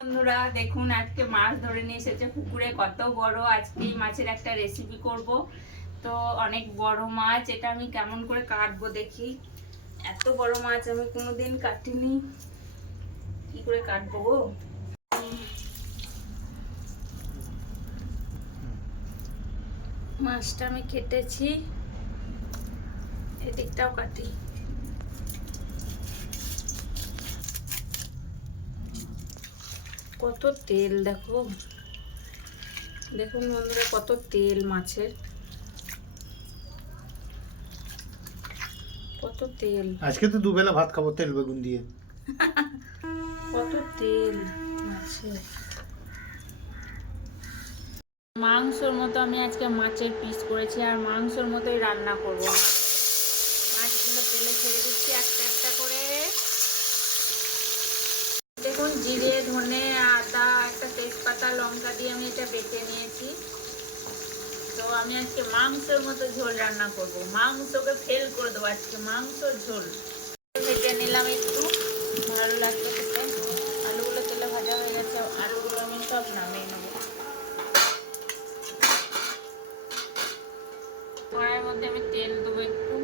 বন্ধুরা দেখুন, আজকে মাছ ধরে নিয়ে এসেছে পুকুরে, কত বড়। আজকে এই মাছের একটা রেসিপি করব। তো অনেক বড় মাছ, এটা আমি কেমন করে কাটবো দেখি। এত বড় মাছ আমি কোনোদিন কাটিনি, কি করে কাটবো গো। মাছটা আমি কেটেছি, এদিকটাও কাটি। কত তেল দেখো, দেখুন বন্ধুরা কত তেল মাছের, কত তেল। আজকে তো দুবেলা ভাত খাবো তেল বেগুন দিয়ে। কত তেল মাছের। মাংসর মতো আমি আজকে মাছের পিস করেছি, আর মাংসর মতোই রান্না করব। মাছগুলো তেলে ছেড়ে দিচ্ছি একটা একটা করে। দেখুন, জিরে, ধনে, আদা, একটা তেজপাতা, লঙ্কা দিয়ে আমি এটা বেটে নিয়েছি। তো আমি আজকে মাংসের মতো ঝোল রান্না করব, মাংসকে ফেল করে দেবো আজকে, মাংসর ঝোল। ভেজে নিলাম একটু, ভালো লাগবে খেতে। আলুগুলো তেলে ভাজা হয়ে গেছে, আলুগুলো আমি সব নামিয়ে নেবো। কড়াইয়ের মধ্যে আমি তেল দেবো, একটু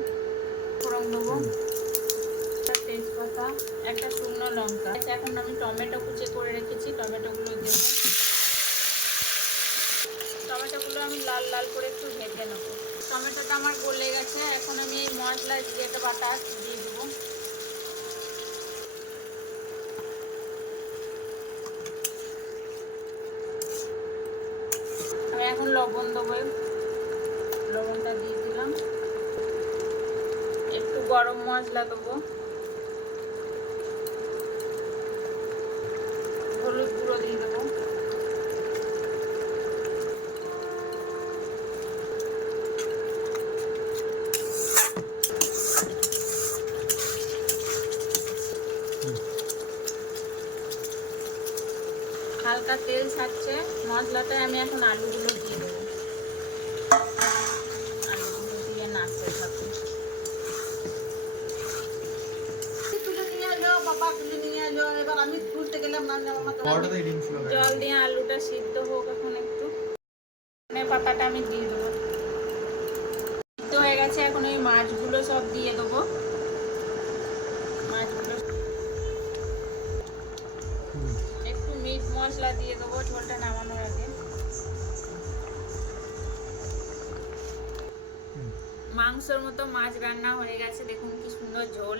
ফোড়ন দেবো, একটা তেজপাতা, একটা শুকনো লঙ্কা। এখন আমি টমেটো কুচি করে রেখেছি, টমেটোগুলো দেবো। টমেটোগুলো আমি লাল লাল করে একটু ভেজে নেবো। টমেটোটা আমার গলে গেছে, এখন আমি এই মশলা যেটা বাটা দিয়ে দেবো। আমি এখন লবণ দেবো, লবণটা দিয়ে দিলাম। একটু গরম মশলা দেবো, হলুদ গুঁড়ো দিয়ে দেবো, হালকা তেল ছাড়ছে মশলাটায়। আমি এখন আলুগুলো দিয়ে দেবো, আলুগুলো দিয়ে নাড়তে থাকবো। জল দিয়ে আলুটা সিদ্ধ হোক এখন একটু। পাতাটা আমি দিয়ে দেবো, সিদ্ধ হয়ে গেছে। এখন ওই মাছগুলো সব দিয়ে দেবো। মাছগুলো একটু মিট মশলা দিয়ে দেবো ঝোলটা নামানোর আগে। মাংসের মতো মাছ রান্না হয়ে গেছে, দেখুন কি সুন্দর ঝোল।